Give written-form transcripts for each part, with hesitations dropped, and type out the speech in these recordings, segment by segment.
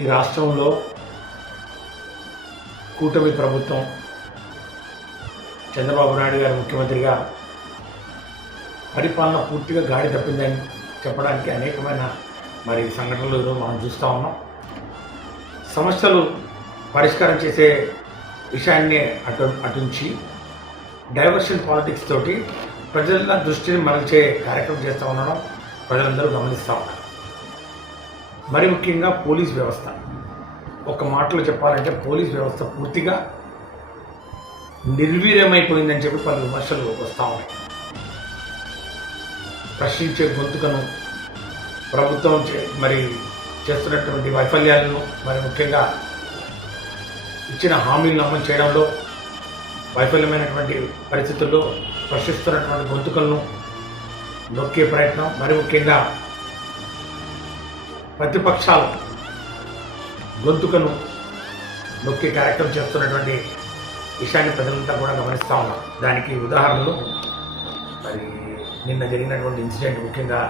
ఈ రాష్ట్రంలో కూటమి ప్రభుత్వం చంద్రబాబు నాయుడు గారు ముఖ్యమంత్రిగా పరిపాలన పూర్తిగా గాడి తప్పిందని చెప్పడానికి అనేకమైన సంఘటనలు మనం చూస్తూ ఉన్నాం. సమస్యలు పరిష్కారం చేసే విషయాన్ని అటుంచి డైవర్షన్ పాలిటిక్స్ తోటి ప్రజల దృష్టిని మరల్చే కార్యక్రమం చేస్తూ ఉండడం ప్రజలందరూ గమనిస్తూ ఉన్నారు. మరి ముఖ్యంగా పోలీస్ వ్యవస్థ, ఒక మాటలో చెప్పాలంటే పోలీస్ వ్యవస్థ పూర్తిగా నిర్వీర్యమైపోయిందని చెప్పి పలు విమర్శలు వస్తూ ఉన్నాయి. ప్రశ్నించే గొంతుకను ప్రభుత్వం చేస్తున్నటువంటి వైఫల్యాలను, మరి ముఖ్యంగా ఇచ్చిన హామీలను అమలు చేయడంలో వైఫల్యమైనటువంటి పరిస్థితుల్లో ప్రశ్నిస్తున్నటువంటి గొంతుకలను నొక్కే ప్రయత్నం, మరి ముఖ్యంగా ప్రతిపక్షాలు గొంతుకను నొక్కే కార్యక్రమం చేస్తున్నటువంటి విషయాన్ని ప్రజలంతా కూడా గమనిస్తూ ఉన్నాం. దానికి ఉదాహరణలు నిన్న జరిగినటువంటి ఇన్సిడెంట్, ముఖ్యంగా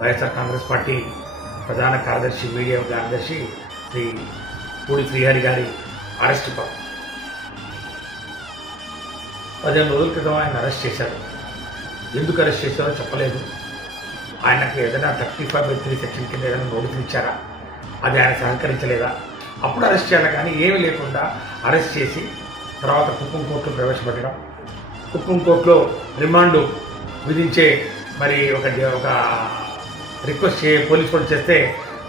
వైఎస్ఆర్ కాంగ్రెస్ పార్టీ ప్రధాన కార్యదర్శి, మీడియా కార్యదర్శి శ్రీ పూడి శ్రీహరి గారి అరెస్ట్ 15 రోజుల క్రితం ఆయన అరెస్ట్ చేశారు. ఎందుకు అరెస్ట్ చేశారో చెప్పలేదు. ఆయనకు ఏదైనా 35(3) సెక్షన్ కింద ఏదైనా నోటీసులు ఇచ్చారా, అది ఆయన సహకరించలేదా, అప్పుడు అరెస్ట్ చేయాలి. కానీ ఏమీ లేకుండా అరెస్ట్ చేసి తర్వాత కుప్పం కోర్టులో ప్రవేశపెట్టడం, కుప్పం కోర్టులో రిమాండ్ విధించే ఒక రిక్వెస్ట్ పోలీసు వాళ్ళు చేస్తే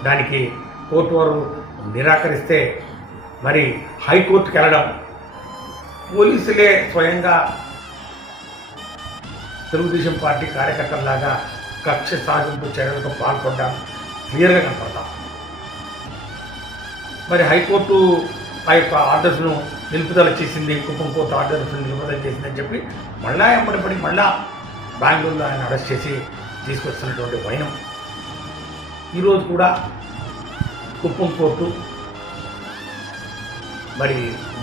దానికి కోర్టు వారు నిరాకరిస్తే హైకోర్టుకి వెళ్ళడం, పోలీసులే స్వయంగా తెలుగుదేశం పార్టీ కార్యకర్తలాగా కక్ష సాధింపు చర్యలకు పాల్పడ్డాం క్లియర్గా కనపడతాం. హైకోర్టు ఆ యొక్క ఆర్డర్స్ను నిలుపుదల చేసింది, కుప్పం కోర్టు ఆర్డర్స్ను నిలుపుదల చేసిందని చెప్పి మళ్ళా ఎంబడిపడి మళ్ళా బెంగళూరులో ఆయన అరెస్ట్ చేసి తీసుకొస్తున్నటువంటి వైనం ఈరోజు కూడా కుప్పం కోర్టు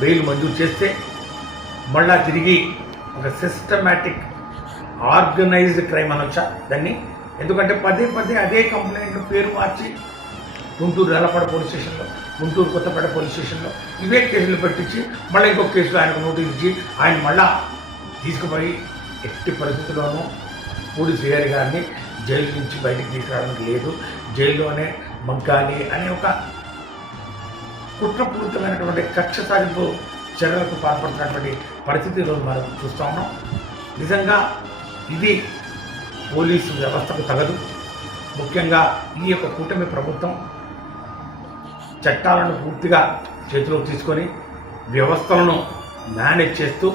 బెయిల్ మంజూరు చేస్తే మళ్ళా తిరిగి ఒక సిస్టమాటిక్ ఆర్గనైజ్డ్ క్రైమ్ అనొచ్చా దాన్ని, ఎందుకంటే పదే అదే కంప్లైంట్ పేరు మార్చి గుంటూరు రెలపడ పోలీస్ స్టేషన్లో, గుంటూరు కొత్తపేట పోలీస్ స్టేషన్లో ఇవే కేసులు పెట్టించి మళ్ళీ ఇంకొక కేసులో ఆయనకు నోటీస్ ఇచ్చి ఆయన మళ్ళా తీసుకుపోయి ఎట్టి పరిస్థితుల్లోనూ పూడి శ్రీహరి గారిని జైలు నుంచి బయటికి తీసుకురావడానికి లేదు, జైల్లోనే మగ్గాలి అనే ఒక కుట్రపూరితమైనటువంటి కక్ష సాధింపు చర్యలకు పాల్పడుతున్నటువంటి పరిస్థితి ఈరోజు మనం చూస్తూ ఉన్నాం. నిజంగా ఇది పోలీసు వ్యవస్థకు తగదు. ముఖ్యంగా ఈ యొక్క కూటమి ప్రభుత్వం చట్టాలను పూర్తిగా చేతిలోకి తీసుకొని వ్యవస్థలను మేనేజ్ చేస్తూ